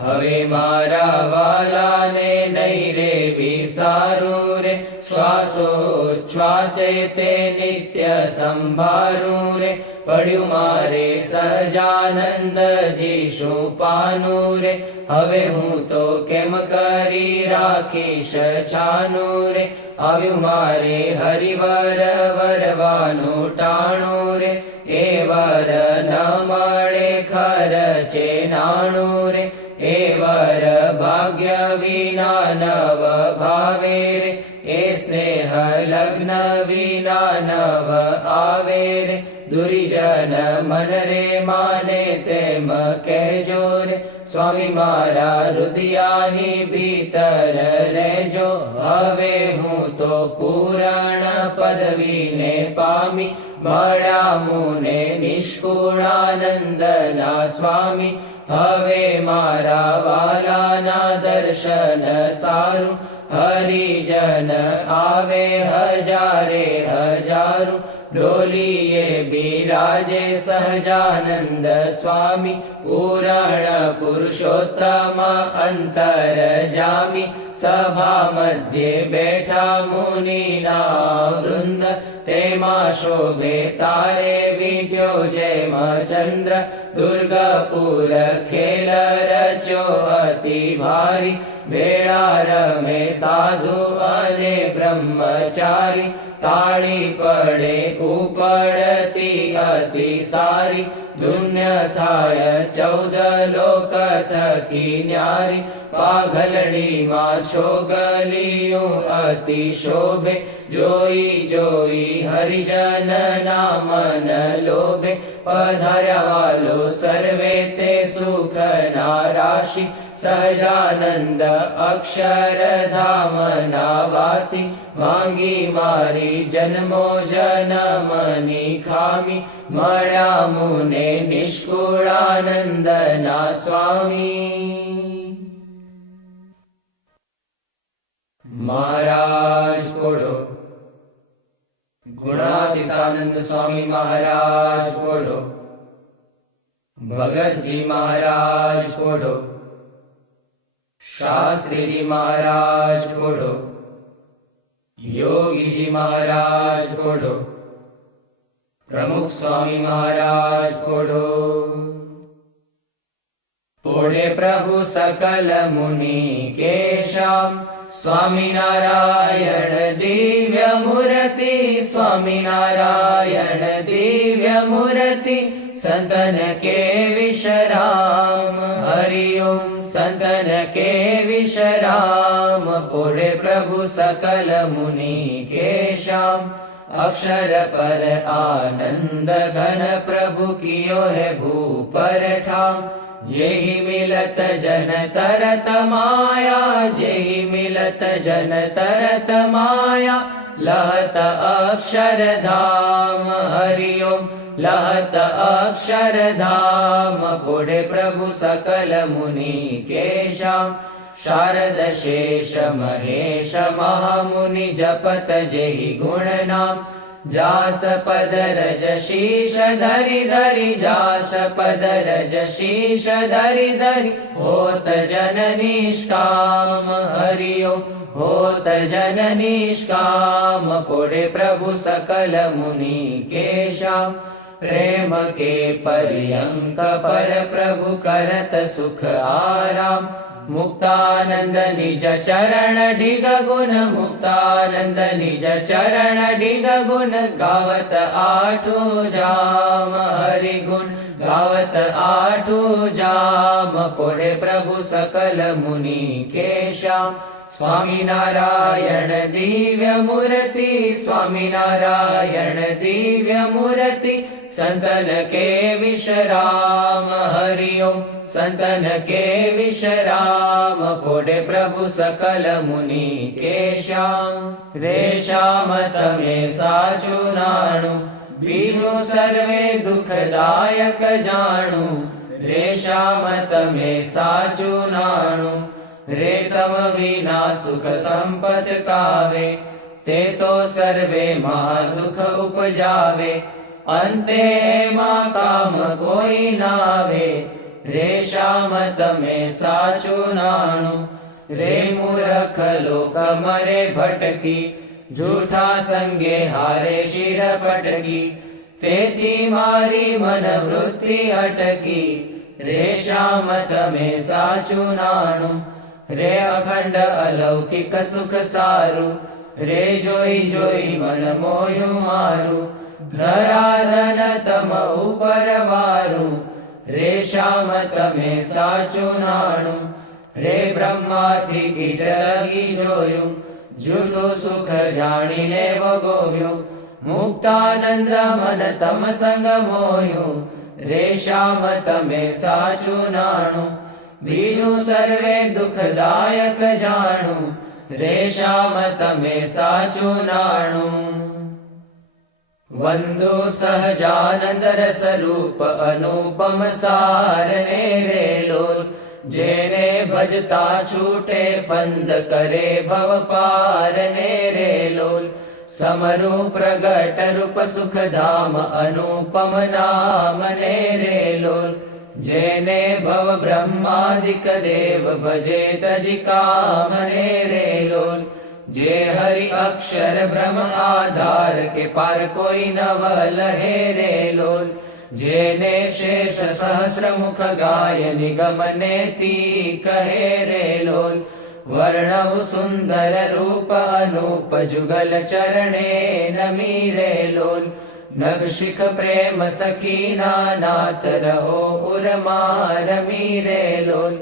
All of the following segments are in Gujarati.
હવે મારા વાલાને નહીં રે વિસારું રે, શ્વાસોચ્છ્વાસે તે નિત્ય સંભારું રે. પડ્યું મારે સહજાનંદજી શું પાનું રે, હવે હું તો કેમ કરી રાખીશ છાનું રે. આવ્યું મારે હરિવર વરવાનું ટાણું રે, એ વર ન મળે ખર્ચે નાણું રે. એ વર ભાગ્ય વિના નવ ભાવે રે, એ સ્નેહ લગ્ન વિના નવ આવે રે. દુર્જન મન રે માને તેમ કહેજો રે, સ્વામી મારા હૃદયાની ભીતર રહેજો. હવે હું તો પૂરણ પદવીને પામી, મળ્યા મુને નિષ્કુળાનંદના સ્વામી. હવે મારા વાલાના દર્શન સારું, હરિજન આવે હજારે હજારું. ડોલીએ બિરાજે સહજાનંદ સ્વામી, પૂરણ પુરુષોત્તમ અંતર જામી. સભા મધ્યે બેઠા મુનિના વૃંદ, તેમાં શોભે તારે વીંટ્યો જેમ ચંદ્ર. દુર્ગાપુર ખેલ રચ્યો અતિ ભારી, ભેળા રમે સાધુ અને બ્રહ્મચારી. તાળી પડે ઉપડતી અતિ સારી, ધુન્ય થાય 14 લોક થકી ન્યારી. પાઘલડીમાં છોગલિયું અતિ શોભે, જોઈ જોઈ હરિજન ના મન લોભે. પધાર્યા વાલો સર્વે તે સુખ ના રાશિ, સહજાનંદ અક્ષરધામ ના વાસી. માંગી મારી જન્મો જન્મની ખામી, મળ્યા મુને નિષ્કુળાનંદ ના સ્વામી. મહારાજ બોલો. ગુણાતીતાનંદ સ્વામી મહારાજ બોલો. ભગતજી મહારાજ બોલો. શાસ્ત્રીજી મહારાજ બોલો. યોગીજી મહારાજ બોલો. પ્રમુખ સ્વામી મહારાજ બોલો. પોળે પ્રભુ સકલ મુનિ કેશામ, સ્વામિનારાયણ દિવ્ય મૂર્તિ. સ્વામિનારાયણ દિવ્ય મૂર્તિ, સંતન કે વિશ્રામ. હરિ ઓમ સંતન કે વિશ્રામ. પોળે પ્રભુ સકલ મુનિ કેશામ, અક્ષર પર આનંદ ઘન પ્રભુ કિયો હે ભૂપર ઠામ. જેહી મિલત જન તરત માયા, જેહી મિલત જન તરત માયા. લહત અક્ષરધામ. હરિ ઓમ લહત અક્ષરધામ. પોળે પ્રભુ સકલ મુનિ કેશામ, શારદ શેષ મહેશ મહામુનિ જપત જેહી ગુણ નામ. જાસ પદ રજ શીશ ધરી ધરી, જાસ પદ રજ શીશ ધરી ધરી. હોત જન નિષ્કામ. હરિ ઓમ હોત જન નિષ્કામ. પોળે પ્રભુ સકલ મુનિ કેશામ, પ્રેમ કે પર્યંક પર પ્રભુ કરત સુખ આરામ. મુક્તાનંદ નિજ ચરણ ઢીગ ગુણ, મુક્તાનંદ નિજ ચરણ ઢીગ ગુણ. ગાવત આઠું જામ. હરિ ગુણ ગાવત આઠું જામ. પોળે પ્રભુ સકલ મુનિ કેશામ, સ્વામિનારાયણ દિવ્ય મૂર્તિ. સ્વામિનારાયણ દિવ્ય મૂર્તિ, સંતન કે વિશ્રામ. હરિ ઓમ સંતન કે વિશ્રામ. પોળે પ્રભુ સકલ મુનિ કેશામ. રેશામ તમે સાચું નાણું, બીજું સર્વે દુઃખદાયક જાણું. રેશામ તમે સાચું નાણું, રેતમ વિના સુખ સંપત કાવે. તે તો સર્વે માં દુઃખ ઉપજાવે, અંતે એમાં કામ કોઈ નાવે. રે શ્યામ તમે સાચું નાણું. રે મૂર્ખ લોક મરે ભટકી, જૂઠા સંગે હારે શિર પટકી. તેથી મારી મન વૃત્તિ અટકી, રે શ્યામ તમે સાચું નાણું. રે અખંડ અલૌકિક સુખ સારું, રે જોઈ જોઈ મન મોયું મારું. ધરાધન તમ ઉપર વારું, રે શ્યામ તમે સાચું નાણું. રે બ્રહ્માથી કીટ લગી જોયું, જૂઠું સુખ જાણીને ભોગવ્યું. મુક્તાનંદ મન તમ સંગ મોયું, રે શ્યામ તમે સાચું નાણું. બીજું સર્વે દુઃખદાયક જાણું, રે શ્યામ તમે સાચું નાણું. વંદુ સહજાનંદ રસ રૂપ અનુપમ સારને રે લોલ. જેને ભજતા છૂટે ફંદ કરે ભવ પારને રે લોલ. સમરૂ પ્રગટ રૂપ સુખધામ અનુપમ નામ ને રે લોલ. જેને ભવ બ્રહ્માદિક દેવ ભજે તજી કામ ને રે લોલ. જે હરિ અક્ષર બ્રહ્મ આધાર કે પાર કોઈ નવ લહે રે લોલ. જેને શેષ સહસ્ર મુખ ગાય નિગમ નેતિ કહે રે લોલ. વર્ણવ સુંદર રૂપ અનુપ જુગલ ચરણે નમી રે લોલ. નગ શિખ પ્રેમ સખીના નાથ રહો ઉરમાં રમી રે લોલ.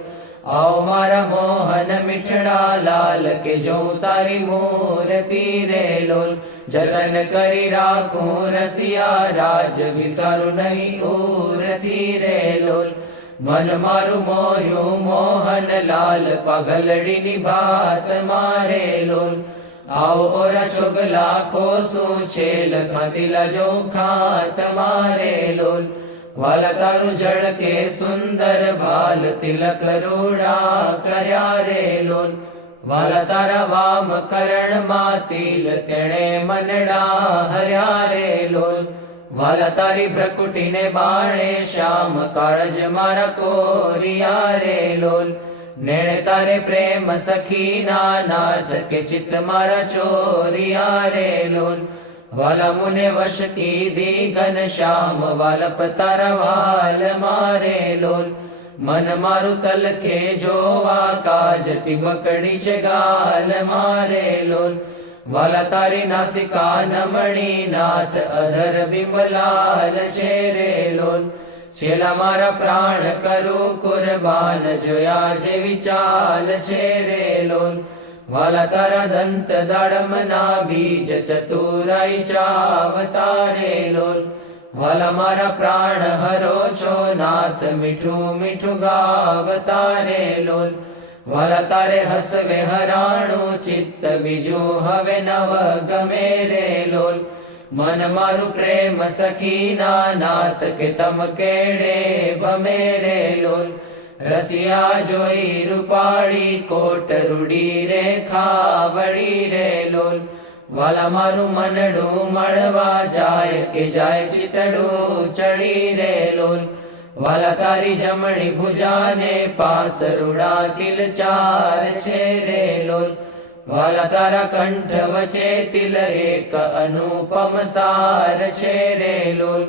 આવ મારા મોહન મીઠડા લાલ કે જો તારી મૂર્તિ રે લોલ. જતન કરી રાખું રસિયા રાજ વિસારું નહીં ઉરથી રે લોલ. મન મારું મોયું મોહન લાલ પગલડીની ભાત મારે લોલ. આવો ઓરા છોગલા ખોસું છેલ ખાતીલા જો ખાત મારે લોલ. વાલા તારું જળકે સુંદર ભાલ તિલક રૂડા કર્યા રે લોલ. વાલા તારા વામ કરણમાં તિલ તેણે મનડા હર્યા રે લોલ. વાલા તારી ભ્રકુટીને બાણે શ્યામ કાળજ મારા કોરિયા રે લોલ. નેણે તારે પ્રેમ સખીના નાથ કે ચિત્ત મારા ચોરિયા રે લોલ. વાલા મુને વશ કીધી ઘન શ્યામ વાલપ તારા વાલ મારે લોલ. મન મારું તલકે જોવા કાજ તિબકડી છે ગાલ મારે લોલ. વાલા તારી નાસિકા નમણી નાથ અધર બિંબલાલ છે રે લોલ. છેલ્લા મારા પ્રાણ કરું કુરબાન જોયા જેવી ચાલ છે રે લોલ. વાલા તારા દંત દાડમના બીજ ચતુરાઈ ચાવતા રે લોલ. વાલા મારા પ્રાણ હરો છો નાથ મીઠું મીઠું ગાવતા રે લોલ. વાલા તારે હસવે હરાણું ચિત્ત બીજું હવે નવ ગમે રે લોલ. મન મારું પ્રેમ સખીના નાથ કે તમ કેડે ભમે રે લોલ. રસિયા જોઈ રૂપાળી કોટ રૂડી રે ખાવડી રે લોલ. વાલા મારું મનડું મળવા જાય કે જાય ચિતડું ચડી રે લોલ. વાલા તારી જમણી ભુજાને પાસ રૂડા તિલ ચાર છે રે લોલ. વાલા તારા કંઠ વચ્ચે તિલ એક અનુપમ સાર છે રે લોલ.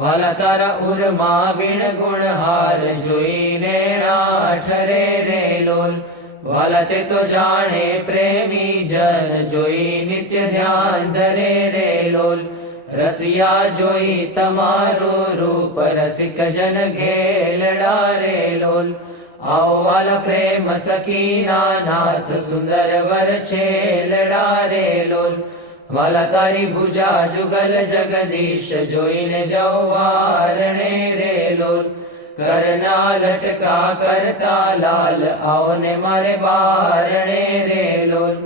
વાલા તારા ઉરમાં વીણ ગુણ હાર જોઈને ઠરે રે લોલ. વાલા તે તો જાણે પ્રેમી જન જોઈ નિત્ય ધ્યાન ધરે રે લોલ. રસિયા જોઈ તમારું રૂપ રસિક જન ઘેલડા રે લોલ. આવો વાલા પ્રેમ સખીના નાથ સુંદર વર છેલડા રે લોલ. વાલા તારી ભુજા જુગલ જગદીશ જોઈને જવારણે રે લોલ. કરના લટકા કરતા લાલ આવો ને મારે બારણે રે લોલ.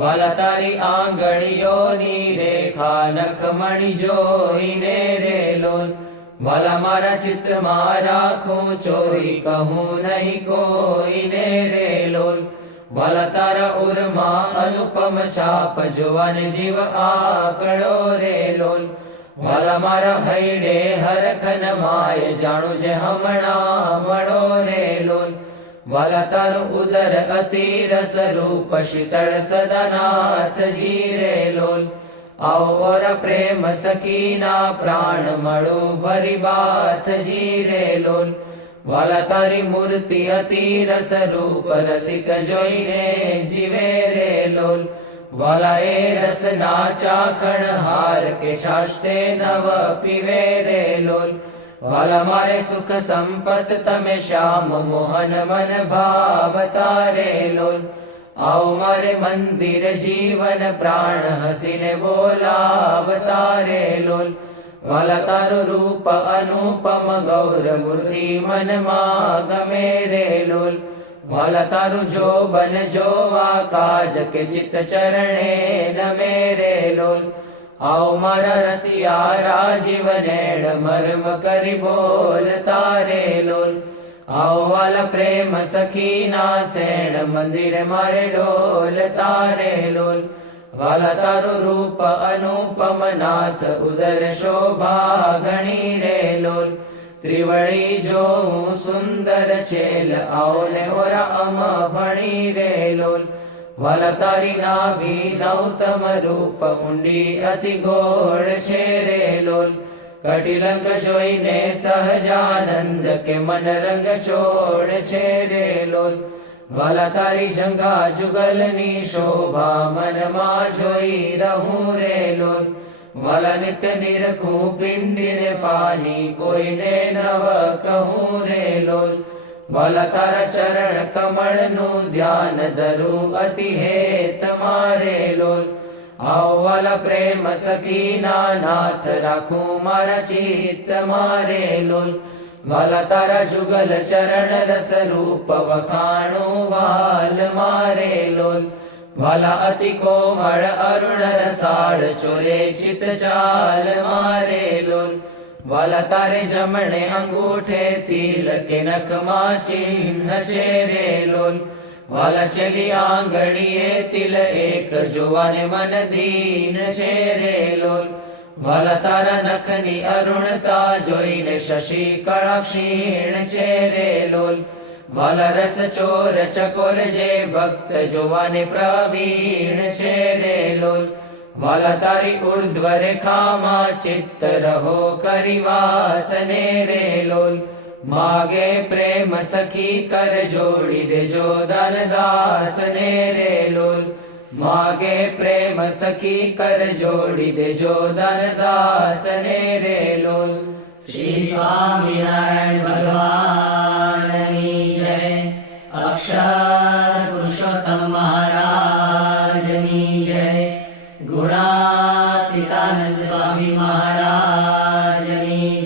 વાલા તારી આંગળીઓની રેખા નખમણી જોઈને રે લોલ. વાલા મારા ચિત્તમાં રાખું ચોઈ કહું નહીં કોઈને રે લોલ. વાલા તારા ઉરમાં અનુપમ છાપ જોવાને જીવ આકળો રે લોલ. વાલા મારા હૈડે હરખન માય જાણું છે હમણાં મળો રે લોલ વાલા તારું ઉદર અતિ રસ રૂપ શીતળ સદાનાથજી રે લોલ આવો ઓર પ્રેમ સખીના પ્રાણ મળું ભરી બાથજી રે લોલ વાલા તારી મૂર્તિ અતિ રસ રૂપ રસિક જોઈને જીવે રે લોલ વાલા એ રસના ચાખણ હાર કે છાષ્ટે નવ પીવે રે લોલ વાલા મારે સુખ સંપત તમે શ્યામ મોહન મન ભાવતા રે લોલ આવો મારે મંદિર જીવન પ્રાણ હસીને બોલાવતા રે લોલ વાલા તારું રૂપ અનુપમ ગૌર મૂર્તિ મનમાં ગમે રે લોલ વાલા તારું જોબન જોવા કાજ કે ચિત્ત ચરણે નમે રે લોલ આવો મારા રસિયા રાજીવ નેણ મર્મ કરી બોલતા રે લોલ આવો વાલા પ્રેમ સખીના સેણ મંદિર મારે ડોલતા રે લોલ વાલા તારું રૂપ અનુપમ નાથ ઉદર શોભા ઘણી રે લોલ ત્રિવળી જોઉં સુંદર છેલ આવો ને ઓરા અમ ભણી રે લોલ વાલા તારી નાભી નૌતમ રૂપ ઊંડી અતિ ગોળ છે રે લોલ કટિલંગ જોઈને સહજાનંદ કે મન રંગ છોડ છે રે લોલ વાલા તારી જંગા જુગલની શોભા મનમાં જોઈ રહું રે લોલ વાલા નિત્ય નિરખું પિંડીને પાની કોઈને નવ કહું રે લોલ વાલા તારા ચરણ કમળનું ધ્યાન ધરું અતિ હેત મારે લોલ આવો વાલા પ્રેમ સખીના નાથ રાખું મારા ચિત્ત મારે લોલ વાલા તારા જુગલ ચરણ રસ રૂપ વખાણું વાલ મારે લોલ વાલા અતિ કોમળ અરુણ રસાળ ચોરે ચિત ચાલ મારે લોલ વાલા તારે જમણે અંગૂઠે તિલ કે નખમાં ચિહ્ન છે રે લોલ વાલા ચલી આંગળીએ તિલ એક જોવાને મન દીન છે રે લોલ વાલા તારા નખની અરુણતા જોઈને શશી કળા ક્ષીણ છે રે લોલ વાલા રસ ચોર ચકોર જે ભક્ત જોવાને પ્રવીણ છે રે લોલ વાલા તારી ઉર્ધ્વ રેખામાં ચિત્ત રહો કરી વાસને રે લોલ માગે પ્રેમ સખી કર જોડી દેજો દાનદાસને રે લોલ માગે પ્રેમ સખી કર જોડી દેજો દાનદાસને રે લોલ શ્રી સ્વામિનારાયણ ભગવાનની જય અક્ષર પુરુષોત્તમ મહારાજની જય ગુણાતીતાનંદ સ્વામી મહારાજની